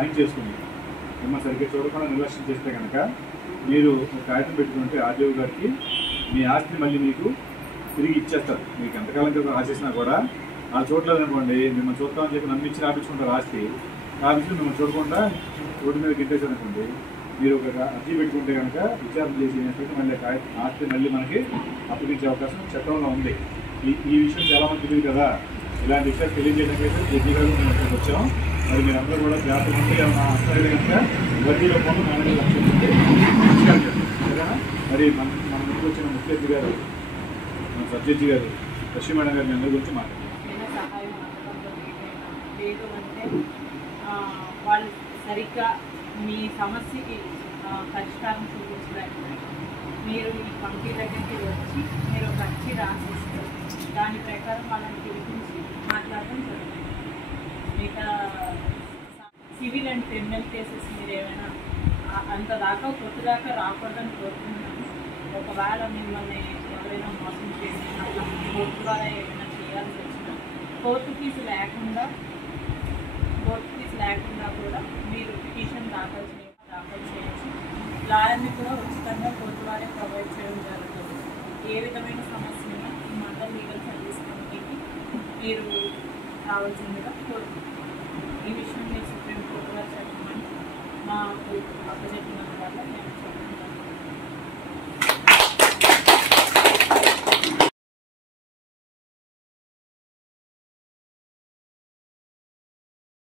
సాయం చేసుకుని మిమ్మల్ని సరిగ్గా చూడకుండా నిర్లక్ష్యం చేస్తే కనుక మీరు ఒక కాగితం పెట్టుకుంటే ఆర్డీఓ గారికి మీ ఆస్తిని మళ్ళీ మీకు తిరిగి ఇచ్చేస్తారు. మీకు ఎంతకాలం క్రితం రాసేసినా కూడా ఆ చూడలేదు అనుకోండి, మిమ్మల్ని చూస్తామని చెప్పి నమ్మించి రాపించుకుంటారు ఆస్తి. రాపించి మిమ్మల్ని చూడకుండా రోడ్డు మీద గిట్టేసారు అనుకోండి, మీరు ఒక అర్జీ పెట్టుకుంటే కనుక విచారణ చేసి మళ్ళీ ఆస్తి మళ్ళీ మనకి అప్పగించే అవకాశం చట్టంలో ఉంది. ఈ విషయం చాలామంది తెలియదు కదా. ఇలాంటి విషయాలు తెలియజేయడానికైతే జడ్జి గారు మేము ఇక్కడికి వచ్చాం. మరి మీరందరూ కూడా జాగ్రత్తగా ఉంటే ఏమైనా అర్థమైతే కనుక వడ్డీలో పనులు మేనేజ్ లక్ష్యం సరేనా. మరి మన ముందుకు వచ్చిన ముఖ్య అతిథి గారు, మన సబ్ జడ్జి గారు లక్ష్మీ మేడం గారు మీ అందరి గురించి మాట్లాడారు. లేదు అంటే వాళ్ళు సరిగ్గా మీ సమస్యకి పరిష్కారం చూపించడానికి మీరు ఈ కమిటీ దగ్గరికి వచ్చి మీరు ఒక అర్జీ రాసిస్తే దాని ప్రకారం వాళ్ళని పిలిపించి మాట్లాడడం జరుగుతుంది. మిగతా సివిల్ అండ్ క్రిమినల్ కేసెస్ మీరు ఏమైనా అంత దాకా కొత్త దాకా రాకూడదని కోరుకుంటున్నాను. ఒకవేళ మిమ్మల్ని ఎవరైనా మోసం చేసి అట్లా కోర్టు ద్వారా ఏమైనా చేయాల్సి వచ్చినా కోర్టు ఫీజు లేకుండా కూడా మీరు పిటిషన్ దాఖలు చేయొచ్చు. లాయర్ని కూడా ఉచితంగా కోర్టు వారే ప్రొవైడ్ చేయడం జరుగుతుంది. ఏ విధమైన సమస్య ఉన్నా ఈ మండల్ లీగల్ సర్వీస్ కమిటీకి మీరు రావాల్సిందిగా కోరుకుంటున్నాను. ఈ విషయం మీరు సుప్రీంకోర్టు గారు చెప్పమని మాకు అప్పచెప్పిన